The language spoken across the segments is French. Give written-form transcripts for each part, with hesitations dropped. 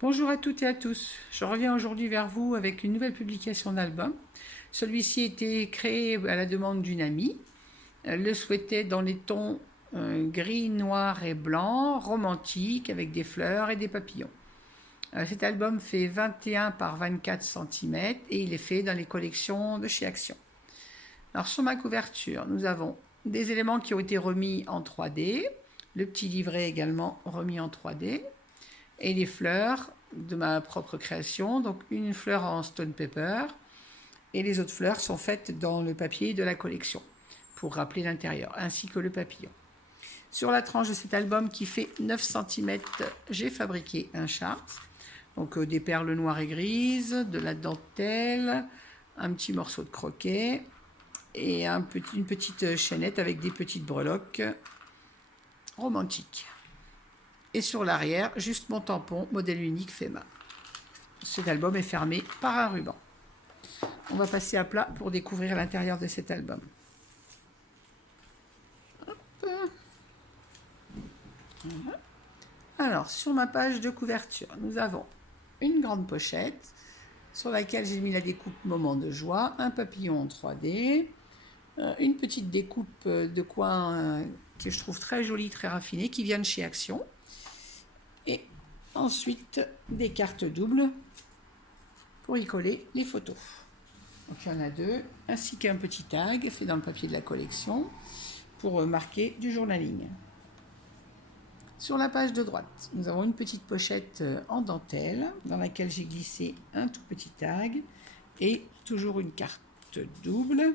Bonjour à toutes et à tous. Je reviens aujourd'hui vers vous avec une nouvelle publication d'album. Celui-ci a été créé à la demande d'une amie. Elle le souhaitait dans les tons gris, noir et blanc, romantique, avec des fleurs et des papillons. Cet album fait 21 par 24 cm et il est fait dans les collections de chez Action. Alors sur ma couverture, nous avons des éléments qui ont été remis en 3D, le petit livret également remis en 3D, et les fleurs de ma propre création, donc une fleur en stone paper, et les autres fleurs sont faites dans le papier de la collection, pour rappeler l'intérieur, ainsi que le papillon. Sur la tranche de cet album qui fait 9 cm, j'ai fabriqué un chart, donc des perles noires et grises, de la dentelle, un petit morceau de croquet, et une petite chaînette avec des petites breloques romantiques. Et sur l'arrière, juste mon tampon, modèle unique fait main. Cet album est fermé par un ruban. On va passer à plat pour découvrir l'intérieur de cet album. Voilà. Alors, sur ma page de couverture, nous avons une grande pochette sur laquelle j'ai mis la découpe Moment de joie, un papillon en 3D, une petite découpe de coin que je trouve très jolie, très raffinée, qui vient de chez Action. Et ensuite, des cartes doubles pour y coller les photos. Donc il y en a deux, ainsi qu'un petit tag fait dans le papier de la collection pour marquer du journaling. Sur la page de droite, nous avons une petite pochette en dentelle dans laquelle j'ai glissé un tout petit tag et toujours une carte double.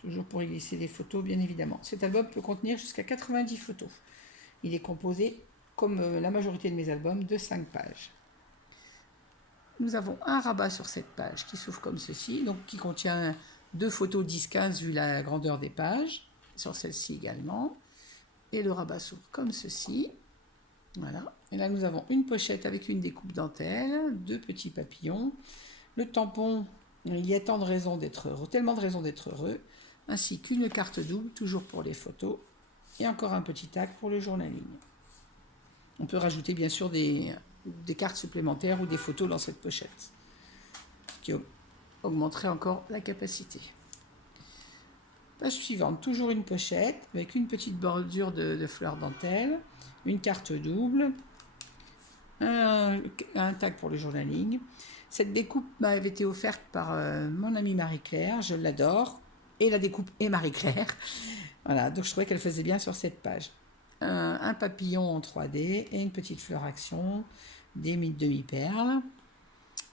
Toujours pour y glisser des photos, bien évidemment. Cet album peut contenir jusqu'à 90 photos. Il est composé, comme la majorité de mes albums, de 5 pages. Nous avons un rabat sur cette page qui s'ouvre comme ceci, donc qui contient 2 photos 10-15 vu la grandeur des pages, sur celle-ci également. Et le rabat s'ouvre comme ceci. Voilà. Et là, nous avons une pochette avec une découpe dentelle, 2 petits papillons. Le tampon, il y a tellement de raisons d'être heureux, ainsi qu'une carte double, toujours pour les photos, et encore un petit tag pour le journaling. On peut rajouter bien sûr des cartes supplémentaires ou des photos dans cette pochette, qui augmenterait encore la capacité. Page suivante, toujours une pochette avec une petite bordure de fleurs dentelle, une carte double, un tag pour le journaling. Cette découpe m'avait été offerte par mon amie Marie-Claire, je l'adore, et la découpe est Marie-Claire. Voilà, donc je trouvais qu'elle faisait bien sur cette page. Un papillon en 3D et une petite fleur action, des demi-perles.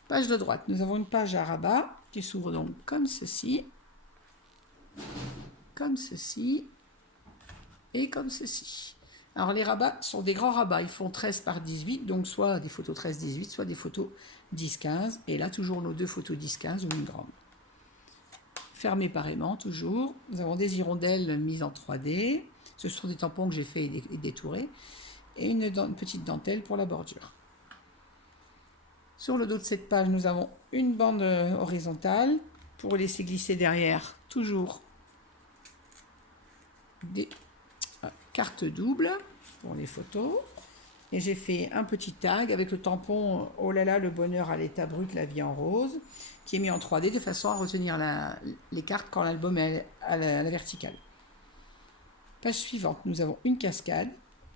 Page de droite, nous avons une page à rabat qui s'ouvre donc comme ceci, et comme ceci. Alors les rabats sont des grands rabats, ils font 13 par 18, donc soit des photos 13-18, soit des photos 10-15, et là toujours nos 2 photos 10-15 ou une grande. Fermé par aimant toujours, nous avons des hirondelles mises en 3D, ce sont des tampons que j'ai fait et détourés, et une petite dentelle pour la bordure. Sur le dos de cette page, nous avons une bande horizontale pour laisser glisser derrière toujours des cartes doubles pour les photos. Et j'ai fait un petit tag avec le tampon « Oh là là, le bonheur à l'état brut, la vie en rose » qui est mis en 3D de façon à retenir les cartes quand l'album est à la verticale. Page suivante, nous avons une cascade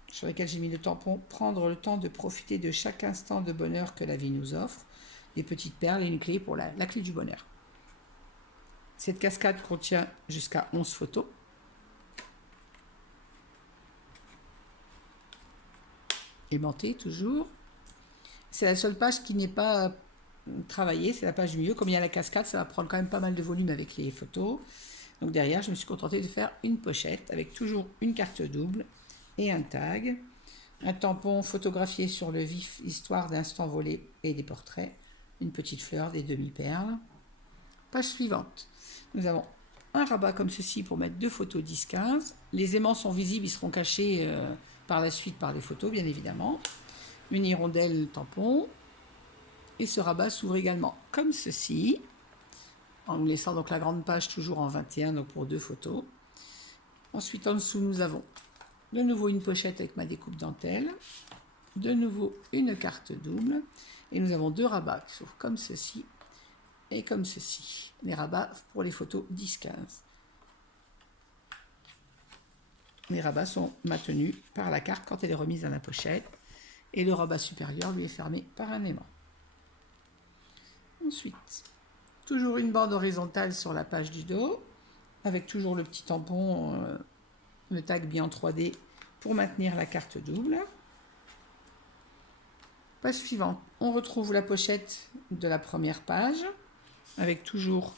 sur laquelle j'ai mis le tampon « Prendre le temps de profiter de chaque instant de bonheur que la vie nous offre », des petites perles et une clé pour la clé du bonheur. Cette cascade contient jusqu'à 11 photos. Aimantée toujours. C'est la seule page qui n'est pas travaillée, c'est la page du milieu. Comme il y a la cascade, ça va prendre quand même pas mal de volume avec les photos. Donc derrière, je me suis contentée de faire une pochette avec toujours une carte double et un tag, un tampon photographié sur le vif, histoire d'instants volés et des portraits, une petite fleur, des demi-perles. Page suivante, nous avons un rabat comme ceci pour mettre 2 photos 10-15. Les aimants sont visibles, ils seront cachés par la suite par les photos, bien évidemment. Une hirondelle tampon. Et ce rabat s'ouvre également comme ceci, en nous laissant donc la grande page toujours en 21, donc pour 2 photos. Ensuite, en dessous, nous avons De nouveau une pochette avec ma découpe dentelle. De nouveau une carte double. Et nous avons deux rabats qui s'ouvrent comme ceci et comme ceci. Les rabats pour les photos 10-15. Les rabats sont maintenus par la carte quand elle est remise dans la pochette. Et le rabat supérieur lui est fermé par un aimant. Ensuite, toujours une bande horizontale sur la page du dos, avec toujours le petit tampon, le tag bien en 3D pour maintenir la carte double. Page suivante, on retrouve la pochette de la première page, avec toujours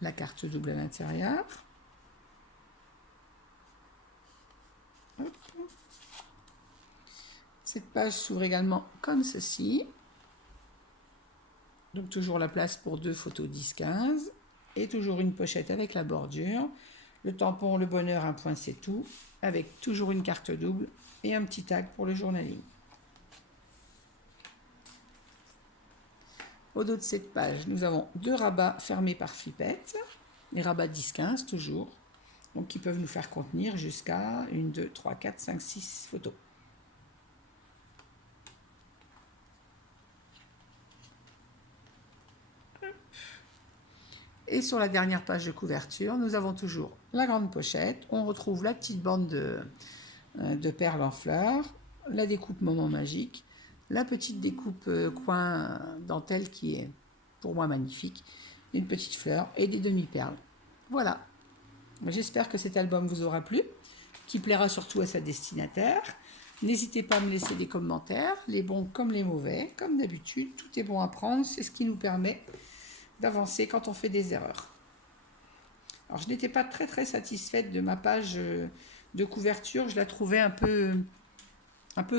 la carte double à l'intérieur. Cette page s'ouvre également comme ceci. Donc toujours la place pour deux photos 10-15. Et toujours une pochette avec la bordure. Le tampon, le bonheur, un point, c'est tout. Avec toujours une carte double et un petit tag pour le journaling. Au dos de cette page, nous avons deux rabats fermés par flippette. Les rabats 10-15 toujours. Donc qui peuvent nous faire contenir jusqu'à 1, 2, 3, 4, 5, 6 photos. Et sur la dernière page de couverture, nous avons toujours la grande pochette. On retrouve la petite bande de perles en fleurs, la découpe moment magique, la petite découpe coin dentelle qui est pour moi magnifique, une petite fleur et des demi-perles. Voilà. J'espère que cet album vous aura plu, qui plaira surtout à sa destinataire. N'hésitez pas à me laisser des commentaires, les bons comme les mauvais, comme d'habitude. Tout est bon à prendre, c'est ce qui nous permet d'avancer quand on fait des erreurs. Alors je n'étais pas très satisfaite de ma page de couverture, je la trouvais un peu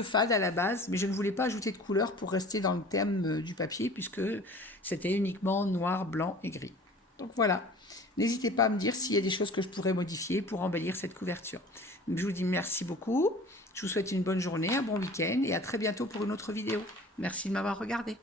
fade à la base, mais je ne voulais pas ajouter de couleur pour rester dans le thème du papier puisque c'était uniquement noir, blanc et gris. Donc voilà, n'hésitez pas à me dire s'il y a des choses que je pourrais modifier pour embellir cette couverture. Je vous dis merci beaucoup, je vous souhaite une bonne journée, un bon week-end et à très bientôt pour une autre vidéo. Merci de m'avoir regardé.